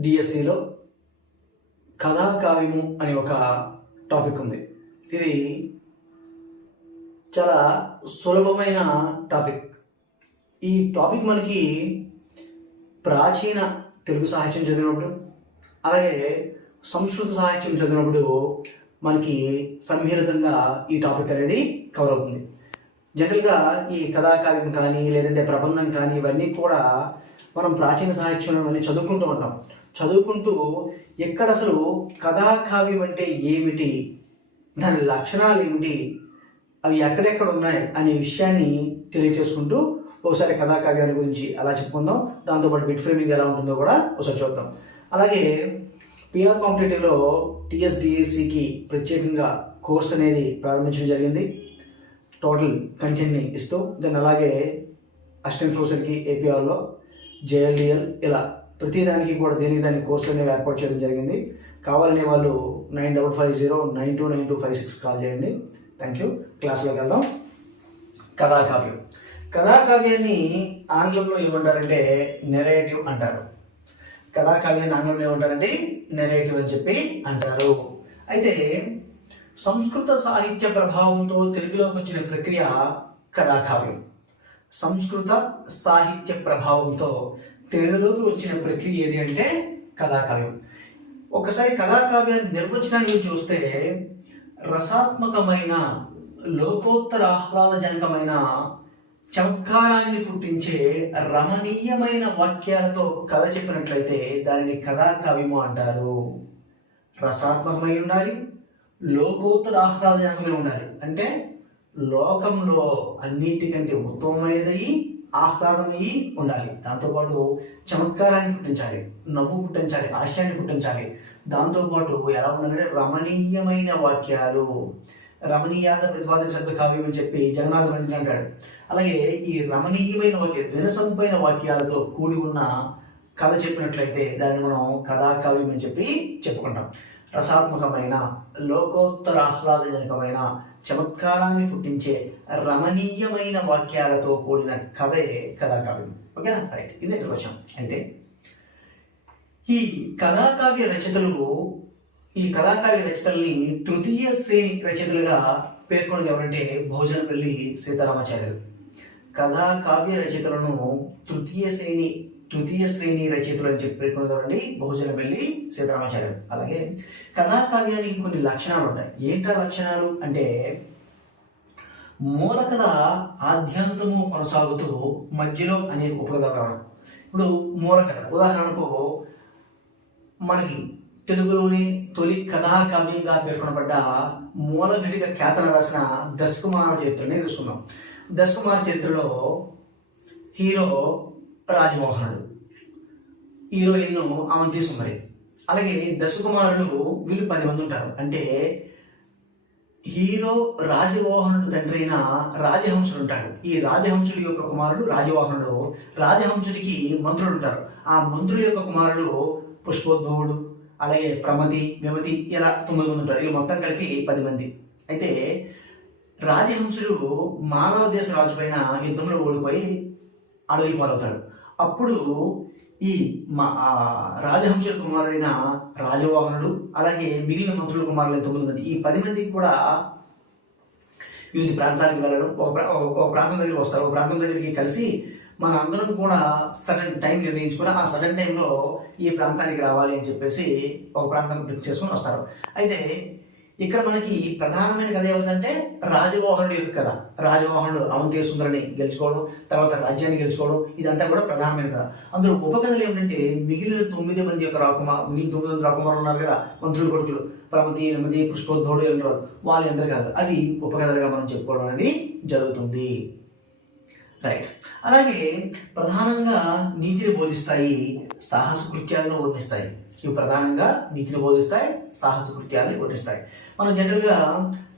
డిఎస్సిలో కథా కావ్యము అనే ఒక టాపిక్ ఉంది. ఇది చాలా సులభమైన టాపిక్. ఈ టాపిక్ మనకి ప్రాచీన తెలుగు సాహిత్యం చదివినప్పుడు అలాగే సంస్కృత సాహిత్యం చదివినప్పుడు మనకి సంహితంగా ఈ టాపిక్ అనేది కవర్ అవుతుంది. జనరల్గా ఈ కథాకావ్యం కానీ లేదంటే ప్రబంధం కానీ ఇవన్నీ కూడా మనం ప్రాచీన సాహిత్యంలో అన్ని చదువుకుంటూ ఉంటాం. చదువుకుంటూ ఎక్కడ అసలు కథాకావ్యం అంటే ఏమిటి? దాని లక్షణాలు ఏమిటి అవి ఎక్కడెక్కడ ఉన్నాయి అనే విషయాన్ని తెలియచేసుకుంటూ ఒకసారి కథాకావ్యాల గురించి అలా చెప్పుకుందాం. దాంతోపాటు బిట్ ఫ్రేమింగ్ ఎలా ఉంటుందో కూడా ఒకసారి చూద్దాం. అలాగే పిఆర్ కాంపిటేటివ్లో టిఎస్డిఎస్సికి ప్రత్యేకంగా కోర్స్ అనేది ప్రారంభించడం జరిగింది. టోటల్ కంటెంట్ని ఇస్తూ దాన్ని అలాగే అసిస్టెంట్ ప్రొఫెసర్కి ఏపీఆర్లో జేఎల్డిఎల్ ఇలా ప్రతి దానికి కూడా దేనికి దానికి కోర్సులు అనేవి ఏర్పాటు చేయడం జరిగింది. కావాలనే వాళ్ళు nine double five zero nine two nine two five six call చేయండి. థ్యాంక్ యూ క్లాస్లోకి వెళ్దాం. కథాకావ్యం కథాకావ్యాన్ని ఆంగ్లంలో ఏమంటారంటే నెరేటివ్ అంటారు. కథాకావ్యాన్ని ఆంగ్లంలో ఏమంటారంటే నెరేటివ్ అని చెప్పి అంటారు. అయితే సంస్కృత సాహిత్య ప్రభావంతో తెలుగులోకి వచ్చిన ప్రక్రియ కథాకావ్యం సంస్కృత సాహిత్య ప్రభావంతో తెలుగులోకి వచ్చిన ప్రక్రియ ఏది అంటే కథాకావ్యం ఒకసారి కథాకావ్యాన్ని నిర్వచనాన్ని చూస్తే రసాత్మకమైన లోకోత్తర ఆహ్లాదజనకమైన చమత్కారాన్ని పుట్టించే రమణీయమైన వాక్యాలతో కథ చెప్పినట్లయితే దానిని కథాకావ్యము అంటారు. రసాత్మకమై ఉండాలి లోకోత్తర ఆహ్లాదజనకమై ఉండాలి. అంటే లోకంలో అన్నిటికంటే ఉత్తమమైనది ఆహ్లాదమయ్యి ఉండాలి. దాంతోపాటు చమత్కారాన్ని పుట్టించాలి నవ్వు పుట్టించాలి హాస్యాన్ని పుట్టించాలి. దాంతోపాటు ఎలా ఉండాలంటే రమణీయమైన వాక్యాలు. రమణీయాత ప్రతిపాదక శబ్ద కావ్యం అని చెప్పి జగన్నాథ పండితుడు అంటాడు అలాగే ఈ రమణీయమైన వాక్య వినసంపైన వాక్యాలతో కూడి ఉన్న కథ చెప్పినట్లయితే దాన్ని మనం కథాకావ్యం అని చెప్పి చెప్పుకుంటాం. రసాత్మకమైన లోకోత్తర ఆహ్లాదజనకమైన చమత్కారాన్ని పుట్టించే రమణీయమైన వాక్యాలతో కూడిన కథే కథాకావ్యం. ఓకేనా రైట్ ఇది నిర్వచనం అయితే ఈ కథాకావ్య రచయితలు ఈ కళాకావ్య రచయితల్ని తృతీయ శ్రేణి రచయితలుగా పేర్కొన్నది ఎవరంటే భోజనపల్లి సీతారామాచార్యులు. కథా కావ్య రచయితలను తృతీయ శ్రేణి తృతీయ శ్రేణి రచయితలు అని చెప్పి పేర్కొన్నది ఎవరండి భోజనపల్లి సీతారామాచార్యులు. అలాగే కథా కావ్యానికి కొన్ని లక్షణాలు ఉంటాయి. ఏంటా లక్షణాలు? అంటే మూల కథ ఆద్యంతము కొనసాగుతూ మధ్యలో అనేక ఉపదాహరణ ఇప్పుడు మూల కథ ఉదాహరణకు మనకి తెలుగులోని తొలి కథాకావ్యంగా పేర్కొనబడ్డ మూలఘటిక ఖ్యాతన రాసిన దశకుమార చరిత్రని చూసుకుందాం దశకుమార చరిత్రలో హీరో రాజమోహనుడు. హీరోయిన్ను అవంతి సుందరి అలాగే దశకుమారులు వీళ్ళు పది మంది ఉంటారు. అంటే హీరో రాజవాహనుడు తండ్రి అయిన రాజహంసుడు ఉంటాడు ఈ రాజహంసుడి యొక్క కుమారుడు రాజవాహనుడు రాజహంసుడికి మంత్రులు ఉంటారు ఆ మంత్రుల యొక్క కుమారుడు పుష్పోద్భవుడు అలాగే ప్రమతి విమతి ఇలా తొమ్మిది మంది ఉంటారు. వీళ్ళు మొత్తం కలిపి పది మంది. అయితే రాజహంసుడు మానవ దేశ రాజుపైన యుద్ధంలో ఓడిపోయి అడవికి పాలవుతాడు. అప్పుడు ఈ మా రాజహంసుడి కుమారుడైన రాజవాహనుడు అలాగే మిగిలిన మంత్రుల కుమారులు తొమ్మిది ఈ పది మందికి కూడా వివిధ ప్రాంతాలకు వెళ్ళడం ఒక ప్రా- ఒక ప్రాంతం దగ్గరికి వస్తారు. ఒక ప్రాంతం దగ్గరికి కలిసి మన అందరం కూడా సడన్ టైం నిర్ణయించుకుని ఆ సడన్ టైంలో ఈ ప్రాంతానికి రావాలి అని చెప్పేసి ఒక ప్రాంతం ఫిక్స్ చేసుకుని వస్తారు. అయితే ఇక్కడ మనకి ప్రధానమైన కథ ఏమిటంటే రాజమోహనుడు యొక్క కథ. రాజమోహనుడు అవంతి సుందరిని గెలుచుకోవడం తర్వాత రాజ్యాన్ని గెలుచుకోవడం ఇదంతా కూడా ప్రధానమైన కథ. అందులో ఉపకథలు ఏమిటంటే మిగిలిన తొమ్మిది మంది యొక్క రాకుమార్ మిగిలిన తొమ్మిది మంది రాకుమారులు ఉన్నారు కదా మంత్రులు కొడుకులు ప్రమతి నెమ్మది పుష్పోద్భవుడు వాళ్ళు వాళ్ళందరూ కాదు అవి ఉపకథలుగా మనం చెప్పుకోవడం అనేది జరుగుతుంది. రైట్. అలాగే ప్రధానంగా నీతిని బోధిస్తాయి సాహస కృత్యాలను వర్ణిస్తాయి. ఇవి ప్రధానంగా నీతిని బోధిస్తాయి సాహస కృత్యాలను వర్ణిస్తాయి. మనం జనరల్గా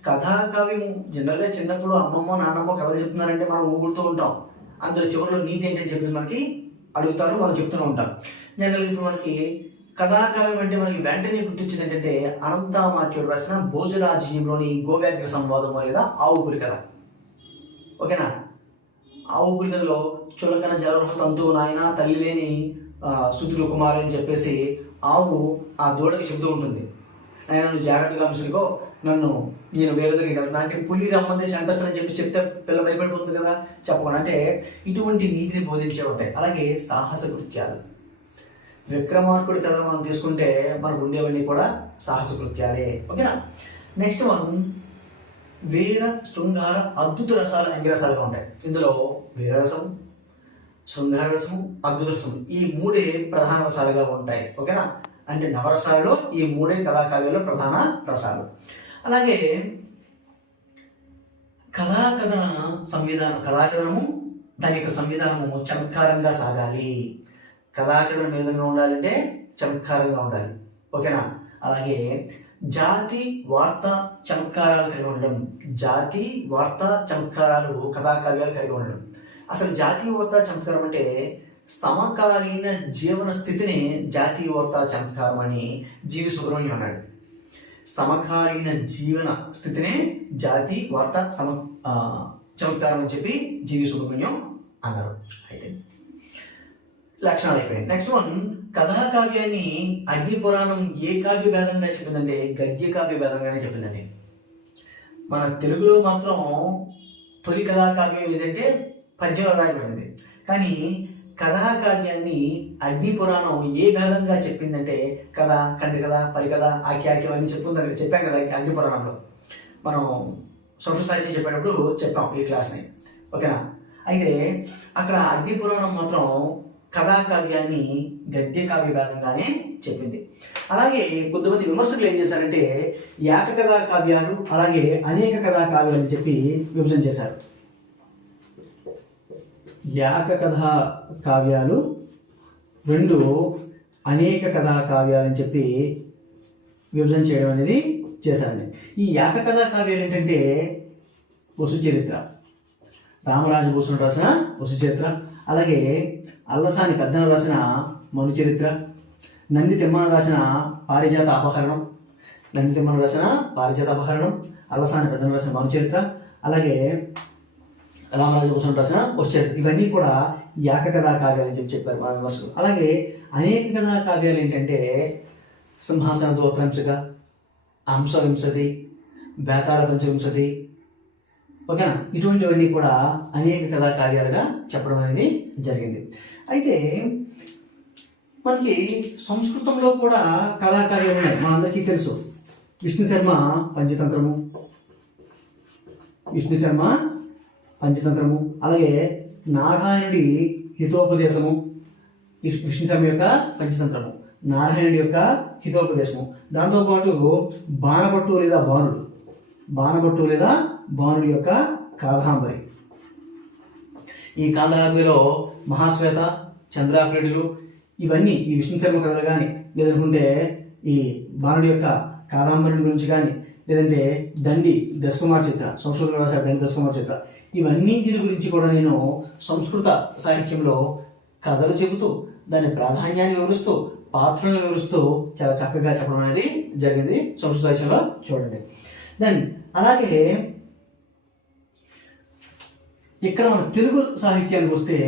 కథా జనరల్గా చిన్నప్పుడు అమ్మమ్మ నాన్నమ్మ కథలు చెప్తున్నారంటే మనం ఊగుడుతూ ఉంటాం. అందులో చివరిలో నీతి ఏంటని చెప్పి మనకి అడుగుతారు మనం చెప్తూనే ఉంటాం. జనరల్గా ఇప్పుడు మనకి కథాకావ్యం అంటే మనకి వెంటనే గుర్తొచ్చింది ఏంటంటే అనంతమాచ్యుడు రాసిన భోజరాజ్యంలోని గోవ్యాగ్ర సంవాదం లేదా ఆవుపురి కథ. ఓకేనా? ఆవు ఊపిరి కథలో చులకన జలవృహ తంతు నాయన తల్లి లేని సుతులు కుమారు అని చెప్పేసి ఆవు ఆ దూడకి చెబుతూ ఉంటుంది. ఆయన నువ్వు జాగ్రత్తగా ముసలికో నన్ను నేను వేరే దగ్గరికి వెళ్తున్నా అంటే పులి రమ్మంది చంపేస్తానని చెప్పి చెప్తే పిల్ల భయపడిపోతుంది కదా? చెప్పకుండా. అంటే ఇటువంటి నీతిని బోధించే ఉంటాయి అలాగే సాహస కృత్యాలు. విక్రమార్కుడి కథలు మనం తీసుకుంటే మనకు ఉండేవన్నీ కూడా సాహస కృత్యాలే. ఓకేనా? Next one. వీర శృంగార అద్భుత రసాలు అంగిరసాలుగా ఉంటాయి. ఇందులో వీరరసం శృంగార రసము అద్భుత రసము ఈ మూడే ప్రధాన రసాలుగా ఉంటాయి. ఓకేనా? అంటే నవరసాలలో ఈ మూడే కళాకావ్యాల ప్రధాన రసాలు. అలాగే కథాకథన సంవిధానం కథాకథనము దాని యొక్క సంవిధానము చమత్కారంగా సాగాలి. కథాకథనం ఏ విధంగా ఉండాలంటే చమత్కారంగా ఉండాలి. ఓకేనా? అలాగే జాతి వార్త చమత్కారాలు కలిగి ఉండడం. జాతి వార్త చమత్కారాలు కథాకావ్యాలు కలిగి ఉండడం. అసలు జాతీయ వార్త చమత్కారం అంటే సమకాలీన జీవన స్థితిని జాతీయ వార్త చమత్కారం అని జీవి సుబ్రహ్మణ్యం అన్నాడు. సమకాలీన జీవన స్థితినే జాతి వార్త సమ చమత్కారం అని చెప్పి జీవి సుబ్రహ్మణ్యం అన్నారు. అయితే లక్షణాలు అయిపోయాయి. నెక్స్ట్ వన్ కథాకావ్యాన్ని అగ్ని పురాణం ఏ కావ్య భేదంగా చెప్పిందంటే గద్య కావ్య భేదంగానే చెప్పిందండి. మన తెలుగులో మాత్రం తొలి కథాకావ్యం ఏదంటే పద్యం రాయబడింది కానీ కథా కావ్యాన్ని అగ్ని పురాణం ఏ విధంగా చెప్పిందంటే కథ కంటి కథ పరికథ ఆఖ్యాఖ్యం అన్ని చెప్పుకుందా చెప్పాం కదా అగ్ని పురాణంలో. మనం సోషల్ సాహిత్యం చెప్పేటప్పుడు చెప్పాం ఈ క్లాస్ని. ఓకేనా? అయితే అక్కడ అగ్ని పురాణం మాత్రం కథా కావ్యాన్ని గద్య కావ్య భేదంగానే చెప్పింది. అలాగే కొంతమంది విమర్శకులు ఏం చేశారంటే ఏక కథా కావ్యాలు అలాగే అనేక కథా కావ్యాలు అని చెప్పి విభజన చేశారు. ఏక కథా కావ్యాలు రెండు అనేక కథా కావ్యాలు అని చెప్పి విభజన చేయడం అనేది చేశాను ఈ ఏక కథా కావ్యాలు ఏంటంటే వసు చరిత్ర రామరాజభూషణుడు రాసిన వసు చరిత్ర అలాగే అల్లసాని పెద్దన రాసిన మను చరిత్ర నంది తిమ్మన రాసిన పారిజాత అపహరణం నంది తిమ్మన రాసిన పారిజాత అపహరణం అల్లసాని పెద్దన రాసిన మను చరిత్ర అలాగే రామరాజభూషణుడు రాసిన వసు ఇవన్నీ కూడా ఏక కథా కావ్యాలు అని చెప్పి చెప్పారు మా విమర్శకులు. అలాగే అనేక కథా కావ్యాలు ఏంటంటే సింహాసన దోత్రంశిక అంశ వింశతి బేతాళ పంచవింశతి. ఓకేనా? ఇటువంటివన్నీ కూడా అనేక కథా కావ్యాలుగా చెప్పడం అనేది జరిగింది. అయితే మనకి సంస్కృతంలో కూడా కళాకార్యాలు ఉన్నాయి. మనందరికీ తెలుసు. విష్ణు శర్మ పంచతంత్రము. విష్ణు శర్మ పంచతంత్రము అలాగే నారాయణుడి హితోపదేశము విష్ణు స్వామి యొక్క పంచతంత్రము నారాయణుడి యొక్క హితోపదేశము. దాంతోపాటు బాణభట్టు లేదా బాణుడు బాణభట్టు లేదా బాణుడి యొక్క కాదాంబరి ఈ కాదాంబరిలో మహాశ్వేత చంద్రాకుడులు ఇవన్నీ ఈ విష్ణు శర్మ కథలు కానీ లేదనుకుంటే ఈ బాణుడి యొక్క కాదాంబరి గురించి కానీ లేదంటే దండి దశకుమార్ చిత్ర సంస్కృతంలో రాశారు దండి దశకుమార్ చిత్ర ఇవన్నింటిని గురించి కూడా నేను సంస్కృత సాహిత్యంలో కథలు చెబుతూ దాని ప్రాధాన్యాన్ని వివరిస్తూ పాత్రలను వివరిస్తూ చాలా చక్కగా చెప్పడం అనేది జరిగింది సంస్కృత సాహిత్యంలో చూడండి. దెన్ అలాగే ఇక్కడ మన తెలుగు సాహిత్యానికి వస్తే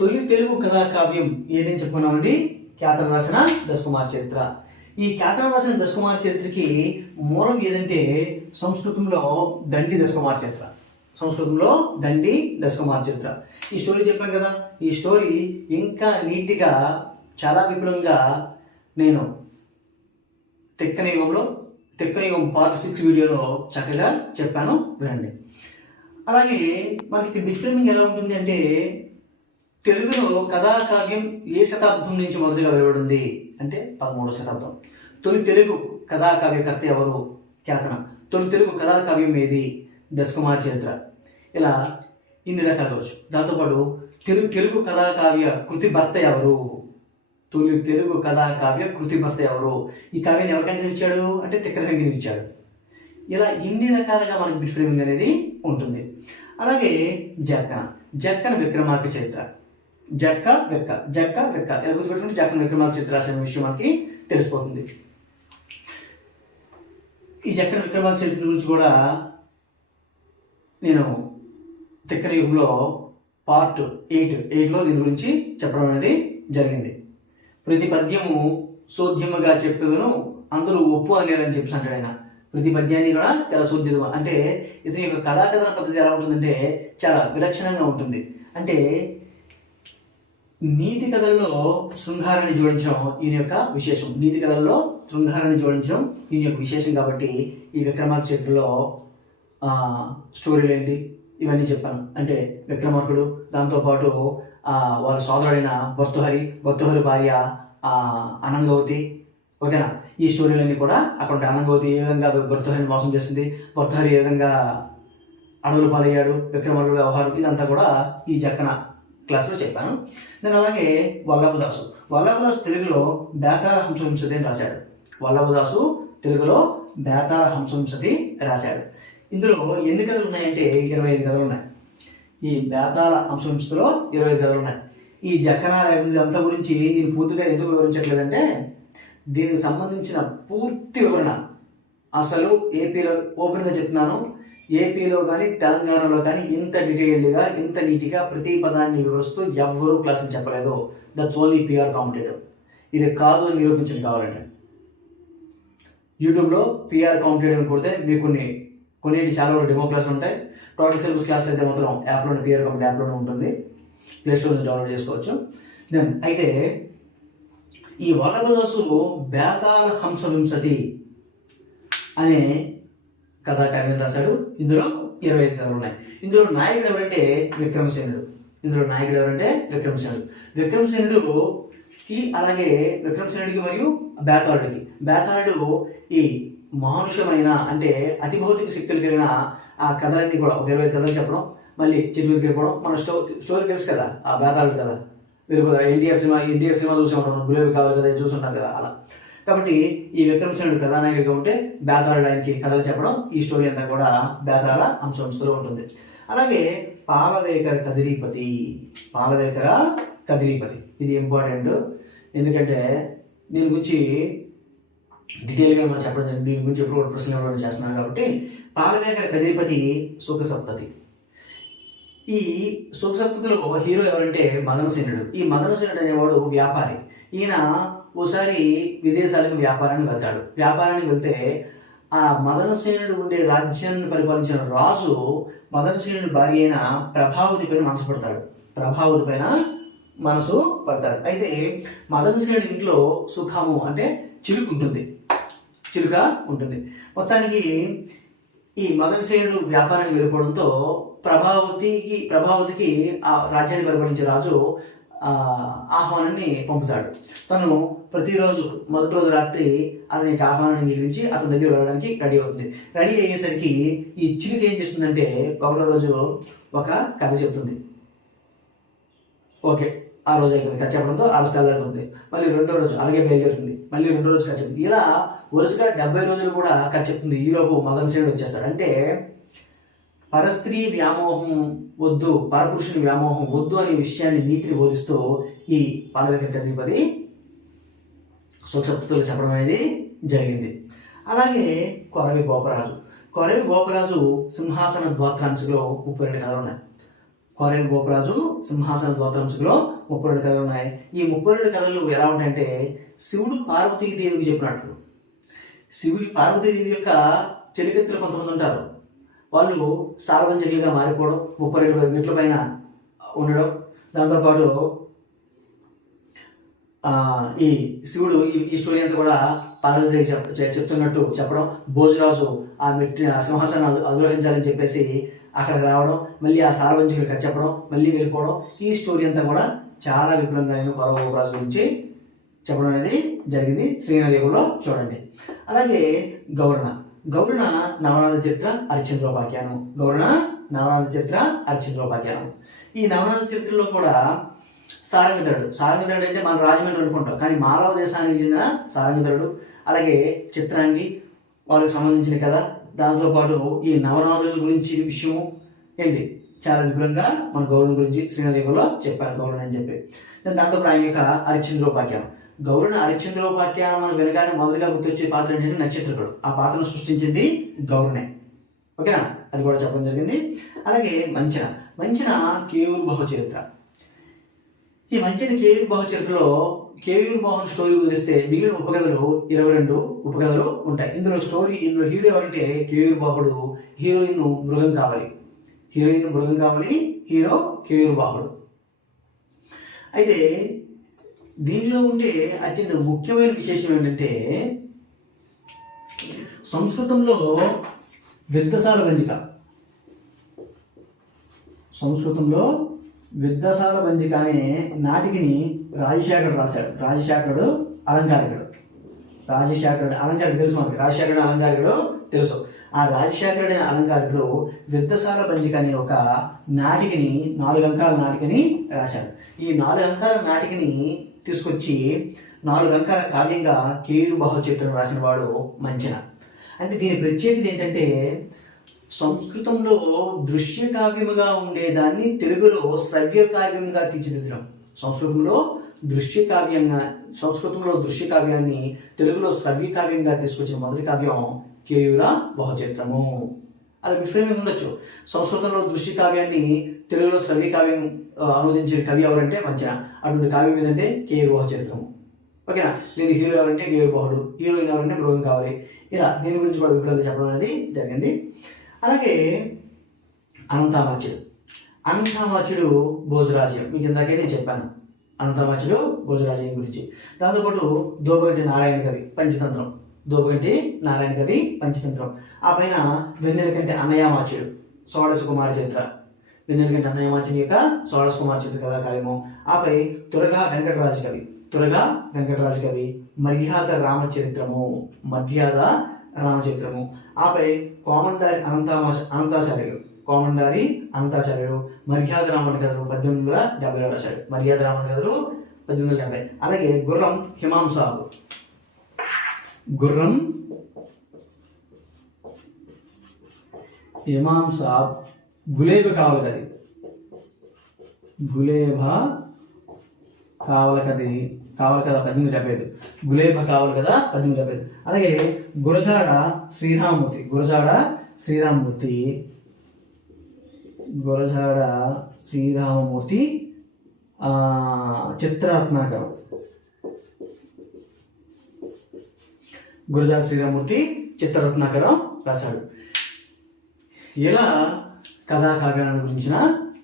తొలి తెలుగు కథా కావ్యం ఏదని చెప్పుకున్నామండి? ఖ్యాతం రాసిన దశకుమార్ చరిత్ర. ఈ ఖ్యాతం రాసిన దశకుమార్ చరిత్రకి మూలం ఏదంటే సంస్కృతంలో దండి దశకుమార్ చరిత్ర. సంస్కృతంలో దండి దశకుమార్ ఈ స్టోరీ చెప్పాను కదా ఈ స్టోరీ ఇంకా నీట్గా చాలా విపులంగా నేను తెక్కనయుగంలో తెక్కనయుగం పార్ట్ సిక్స్ వీడియోలో చక్కగా చెప్పాను వినండి. అలాగే మనకి ఇక్కడ బిట్ ఫ్రేమింగ్ ఎలా ఉంటుంది అంటే తెలుగులో కథాకావ్యం ఏ శతాబ్దం నుంచి మొదటిగా వెలువడింది అంటే పదమూడవ శతాబ్దం. తొలి తెలుగు కథాకావ్యకర్త ఎవరు? ఖ్యాతన. తొలి తెలుగు కథాకావ్యం ఏది? దశకుమార్ చరిత్ర ఇలా ఇన్ని రకాలు వచ్చు దాంతోపాటు తెలుగు తెలుగు కళాకావ్య కృతి భర్త ఎవరు? తొలి తెలుగు కళాకావ్య కృతి భర్త ఎవరు? ఈ కావ్యాన్ని ఎవరికైనా ఇచ్చాడు అంటే తిక్కరంగిని ఇచ్చాడు ఇలా ఇన్ని రకాలుగా మనకి బిట్ ఫ్రేమింగ్ అనేది ఉంటుంది. అలాగే జక్కన. జక్కన విక్రమార్క చరిత్ర. జక్క వెక్క. జక్క వెక్క. ఇలా గుర్తుపెట్టుకుంటే జక్కన విక్రమార్క చరిత్ర రాసిన విషయం మనకి తెలిసిపోతుంది. ఈ జక్కన విక్రమార్క చరిత్ర గురించి కూడా నేను తిక్కన యుగంలో పార్ట్ ఎయిట్ ఎయిట్లో దీని గురించి చెప్పడం అనేది జరిగింది. ప్రతి పద్యము సోద్యముగా చెప్పేదను అందరూ ఒప్పు అనేదని చెప్పేసి అంటాడు ఆయన ప్రతి పద్యాన్ని కూడా చాలా సోద్యమ అంటే ఇతని యొక్క కళాకథన పద్ధతి ఎలా ఉంటుందంటే చాలా విలక్షణంగా ఉంటుంది. అంటే నీతి కథల్లో శృంగారాన్ని జోడించడం ఈయన యొక్క విశేషం. నీతి కథల్లో శృంగారాన్ని జోడించడం ఈయన యొక్క విశేషం కాబట్టి ఈ విక్రమార్ చరిత్రలో స్టోరీలు ఏంటి? ఇవన్నీ చెప్పాను. అంటే విక్రమార్కుడు దాంతోపాటు వాళ్ళ సోదరుడైన భర్తహరి భర్తహరి భార్య అనంగవతి. ఓకేనా? ఈ స్టోరీలన్నీ కూడా అక్కడ అనంగవతి ఏ విధంగా భర్తహరిని మోసం చేసింది? భర్తహరి ఏ విధంగా అడవులు పాలయ్యాడు? విక్రమార్కుడు వ్యవహారం ఇదంతా కూడా ఈ జక్కన క్లాస్లో చెప్పాను. నేను అలాగే వల్లభదాసు. వల్లభదాసు తెలుగులో బేతాళ హంసవింశతి అని రాశాడు. వల్లభదాసు తెలుగులో బేతాళ హంసవింశతి రాశాడు. ఇందులో ఎన్ని కథలు ఉన్నాయంటే ఇరవై ఐదు కథలు ఉన్నాయి. ఈ బేతాల హంసవింశతిలో ఇరవై ఐదు కథలు ఉన్నాయి. ఈ జక్కనాల ఇదంతా గురించి నేను పూర్తిగా ఎందుకు వివరించట్లేదంటే దీనికి సంబంధించిన పూర్తి వివరణ అసలు ఏపీలో ఓపెన్గా చెప్తున్నాను. ఏపీలో కానీ తెలంగాణలో కానీ ఇంత డీటెయిల్డ్గా ఇంత నీట్గా ప్రతి పదాన్ని వివరిస్తూ ఎవ్వరూ క్లాసులు చెప్పలేదు. దట్స్ ఓన్లీ పిఆర్ కాంపిటేటివ్ ఇది కాదు అని నిరూపించడం కావాలండి యూట్యూబ్లో పిఆర్ కాంపిటేటివ్ కొడితే మీకు కొన్ని కొన్నిటి చాలా వరకు డెమో క్లాసులు ఉంటాయి. టోటల్ సిలబస్ క్లాస్ అయితే మాత్రం యాప్లోనే పిఆర్ కంపెనీ యాప్లోనే ఉంటుంది. ప్లేస్టోర్ నుంచి డౌన్లోడ్ చేసుకోవచ్చు. దెన్ అయితే ఈ వల్లభదాసు బేతాల హంసవింశతి అనే కథ కవిని రాశాడు. ఇందులో ఇరవై ఐదు కథలు ఉన్నాయి. ఇందులో నాయకుడు ఎవరంటే విక్రమసేనుడు. ఇందులో నాయకుడు ఎవరంటే విక్రమసేనుడు. విక్రమసేనుడుకి అలాగే విక్రమసేనుడికి మరియు బేతాళుడికి. బేతాళుడు ఈ మానుషమైన అంటే అతి భౌతిక శక్తులు కలిగిన ఆ కథలన్నీ కూడా ఒక ఇరవై కథలు చెప్పడం మళ్ళీ చిరుమికి వెళ్ళిపోవడం మన స్టో స్టోరీ తెలుసు కదా ఆ బేతాళుడు కదా మీరు ఎన్టీఆర్ సినిమా ఎన్టీఆర్ సినిమా చూసి ఉంటాం గులేబీ కావాలి కదా చూసుంటాం కదా అలా. కాబట్టి ఈ విక్రమసేనుడు కథానాయకుడిగా ఉంటే బేతాళుడు ఆయనకి కథలు చెప్పడం ఈ స్టోరీ అంతా కూడా బేతాళ అంశంశలో ఉంటుంది. అలాగే పాలవేకర కదిరీపతి పాలవేకర కదిరీపతి. ఇది ఇంపార్టెంట్. ఎందుకంటే దీని గురించి డీటెయిల్గా మనం చెప్పడం జరిగింది. దీని గురించి ఎప్పుడు కూడా ప్రశ్నలు ఇవ్వడం చేస్తున్నాను కాబట్టి పాలవేకర కదిరీపతి సుఖసప్తతి ఈ సుఖసప్తతిలో హీరో ఎవరంటే మదనసేనుడు. ఈ మదనసేనుడు అనేవాడు వ్యాపారి. ఈయన ఓసారి విదేశాలకు వ్యాపారానికి వెళ్తాడు. వ్యాపారానికి వెళ్తే ఆ మదనసేనుడు ఉండే రాజ్యాన్ని పరిపాలించిన రాజు మదనసేనుడి భార్య అయిన ప్రభావతి పైన మనసు పడతాడు. ప్రభావతి పైన మనసు పడతాడు. అయితే మదనసేనుడి ఇంట్లో సుఖము అంటే చిలుకు ఉంటుంది చిలుక ఉంటుంది. మొత్తానికి ఈ మదనసేనుడు వ్యాపారానికి వెళ్ళిపోవడంతో ప్రభావతికి ప్రభావతికి ఆ రాజ్యాన్ని పరిపాలించే రాజు ఆహ్వానాన్ని పంపుతాడు. తను ప్రతిరోజు మొదటి రోజు రాత్రి అతనికి ఆహ్వానాన్ని గెలిపించి అతని దగ్గర వెళ్ళడానికి రెడీ అవుతుంది. రెడీ అయ్యేసరికి ఈ చిలుక ఏం చేస్తుందంటే ఒకటో రోజు ఒక కథ చెబుతుంది. ఓకే ఆ రోజు అయిపోయింది. కథ చెప్పడంతో ఆ రోజు తెల్లారుతుంది మళ్ళీ రెండో రోజు అలాగే బయలుదేరుతుంది. మళ్ళీ రెండు రోజులు కథ చెప్తుంది ఇలా వరుసగా డెబ్బై రోజులు కూడా కథ చెప్తుంది ఈలోపు మదన్ సేనుడు వచ్చేస్తాడు. అంటే పరస్త్రీ వ్యామోహం వద్దు పరపురుషుని వ్యామోహం వద్దు అనే విషయాన్ని నీతిని బోధిస్తూ ఈ పాలవేకర కదిపది సుఖసప్తులు చెప్పడం అనేది జరిగింది. అలాగే కొరవి గోపరాజు. కొరవి గోపరాజు సింహాసన ద్వాత్రాంశలో ముప్పై రెండు కథలు ఉన్నాయి. కొరవి గోపరాజు సింహాసన ద్వాత్రాంశలో ముప్పై రెండు కథలు ఉన్నాయి. ఈ ముప్పై రెండు కథలు ఎలా ఉంటాయంటే శివుడు పార్వతీదేవికి చెప్పినట్లు శివుడి పార్వతీదేవి యొక్క చెలికత్తులు కొంతమంది ఉంటారు. వాళ్ళు సార్వజనికులుగా మారిపోవడం ముప్పై రెండు మీటర్ల పైన ఉండడం. దాంతోపాటు ఈ శివుడు ఈ ఈ స్టోరీ అంతా కూడా పార్వతీదేవి చెప్ చెప్తున్నట్టు చెప్పడం. భోజరాజు ఆ మెట్టి ఆ సింహాసనం అధిరోహించాలని చెప్పేసి అక్కడికి రావడం. మళ్ళీ ఆ సార్వజనికులు చెప్పడం మళ్ళీ వెళ్ళిపోవడం. ఈ స్టోరీ అంతా కూడా చాలా విపులంగా నేను కౌరవ గోపరాజు గురించి చెప్పడం అనేది జరిగింది. శ్రీనదేవులో చూడండి. అలాగే గౌరణ గౌరణ నవనాథ చరిత్ర హరిచంద్రోపాఖ్యానం గౌరణ నవనాథ చరిత్ర హరిచంద్రోపాఖ్యానం ఈ నవనాథ చరిత్రలో కూడా సారంగధరుడు. సారంగధరుడు అంటే మనం రాజమండ్రి అనుకుంటాం. కానీ మాలవ దేశానికి చెందిన సారంగధరుడు అలాగే చిత్రాంగి వాళ్ళకి సంబంధించిన కథ. దాంతోపాటు ఈ నవనాథుల గురించి విషయము ఏంటి? చాలా విపులంగా మన గౌరుని గురించి శ్రీనదేవులో చెప్పారు గౌరుని అని చెప్పి. దాని దాంతోపాటు ఆయన యొక్క హరిచంద్రోపాఖ్యానం గౌరుని హరిచంద్రోపాఖ్యానం మనం వినగానే మొదటిగా గుర్తొచ్చే పాత్ర ఏంటంటే నక్షత్రకుడు. ఆ పాత్రను సృష్టించింది గౌరనే. ఓకేనా? అది కూడా చెప్పడం జరిగింది. అలాగే మంచన. మంచన కేయూరు బహుచరిత్ర ఈ మంచిన కేయూరు బహుచరిత్రలో కేయూరు మోహన్ స్టోరీ వదిలిస్తే మిగిలిన ఉపకథలు ఇరవై రెండు ఉపకథలు ఉంటాయి. ఇందులో స్టోరీ ఇందులో హీరో ఎవరంటే కేయూరు బాహుడు హీరోయిన్ మృగం కావాలి. హీరోయిన్ మృగం హీరో కేయూరు బాహుడు. అయితే దీనిలో ఉండే అత్యంత ముఖ్యమైన విశేషం ఏంటంటే సంస్కృతంలో విద్యసాల వంజిక సంస్కృతంలో విద్యసాల వంజిక అనే నాటికిని రాజశేఖరుడు రాశాడు. రాజశేఖరుడు అలంకారికుడు. రాజశేఖరుడు అలంకారికుడు తెలుసు మనకి. రాజశేఖరుడు అలంకారికుడు తెలుసు. ఆ రాజశేఖరుడైన అనే అలంకారికుడు విద్యసాల పంజిక అనే ఒక నాటికని నాలుగు అంకాల నాటికని రాశాడు. ఈ నాలుగు అంకాల నాటికని తీసుకొచ్చి నాలుగు అంకాల కావ్యంగా కేరు బహుచిత్రం రాసిన వాడు మంచిన. అంటే దీని ప్రత్యేకత ఏంటంటే సంస్కృతంలో దృశ్య కావ్యముగా ఉండేదాన్ని తెలుగులో శ్రవ్య కావ్యంగా తీర్చిదిద్దడం. సంస్కృతంలో దృశ్య కావ్యంగా సంస్కృతంలో దృశ్య కావ్యాన్ని తెలుగులో శ్రవ్య కావ్యంగా తీసుకొచ్చిన మొదటి కావ్యం కేయూర బహుచిత్రము అలా విఫలమే ఉండొచ్చు సంస్కృతంలో దృష్టి కావ్యాన్ని తెలుగులో సర్వీ కావ్యం అనువదించిన కవి ఎవరంటే మంచిన అటువంటి కావ్యం ఏదంటే కేయూర బహుచిత్రము ఓకేనా? లేదు హీరో ఎవరంటే కేయూర బహుడు. హీరోయిన్ ఎవరంటే మృగం కావాలి. ఇలా దీని గురించి కూడా విపులంగా చెప్పడం అనేది జరిగింది. అలాగే అనంతామాచ్యుడు అనంతామాచ్యుడు భోజరాజ్యం. మీకు ఇందాకే నేను చెప్పాను. అనంతామాచ్యుడు భోజరాజ్యం గురించి. దాంతోపాటు దోబగంటి నారాయణ కవి పంచతంత్రం. దోబగంటి నారాయణ కవి పంచతంత్రం. ఆ పైన వెన్నెలకంటి అన్నయామాచుడు షోడశ కుమార చరిత్ర. వెన్నెలకంటే అన్నయామాచ్యుని యొక్క షోడశ కుమారి చరిత్ర కథాకార్యము ఆపై తురగా వెంకటరాజు కవి తురగా వెంకటరాజు కవి మర్యాద రామచరిత్రము మర్యాద రామచరిత్రము ఆపై కోమండారి అనంతామా అనంతాచార్యుడు కోమండారి అనంతాచార్యుడు మర్యాద రామణ కథలు పద్దెనిమిది వందల డెబ్బైలో రాశాడు మర్యాద రామణ కథలు పద్దెనిమిది వందల డెబ్బై. అలాగే గుర్రం హిమాంసాబు గుర్రం హిమాంసాబ్ గులేబ కావాలి కది గులేబ కావాలి కది కావాలి కదా పద్దెనిమిది డెబ్బై ఐదు. గులేబ కావాలి కదా పద్దెనిమిది డెబ్బై ఐదు. అలాగే గురజాడ శ్రీరామూర్తి గురజాడ శ్రీరామమూర్తి. గురజాడ శ్రీరామమూర్తి చిత్రరత్నాకరం. గురజాడ శ్రీరామూర్తి చిత్తరత్నాకరం రాశాడు. ఇలా కథా కావ్యాలను గురించిన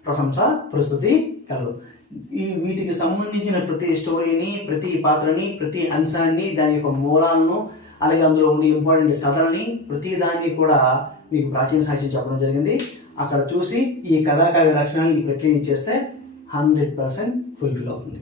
ప్రశంస ప్రస్తుతి కలదు ఈ వీటికి సంబంధించిన ప్రతి స్టోరీని ప్రతి పాత్రని ప్రతి అంశాన్ని దాని యొక్క మూలాలను అలాగే అందులో ఉండే ఇంపార్టెంట్ కథలని ప్రతి దాన్ని కూడా మీకు ప్రాచీన సాహిత్యం చెప్పడం జరిగింది. అక్కడ చూసి ఈ కథాకావ్య లక్షణాన్ని ప్రక్రియ చేస్తే హండ్రెడ్ పర్సెంట్ ఫుల్ఫిల్ అవుతుంది.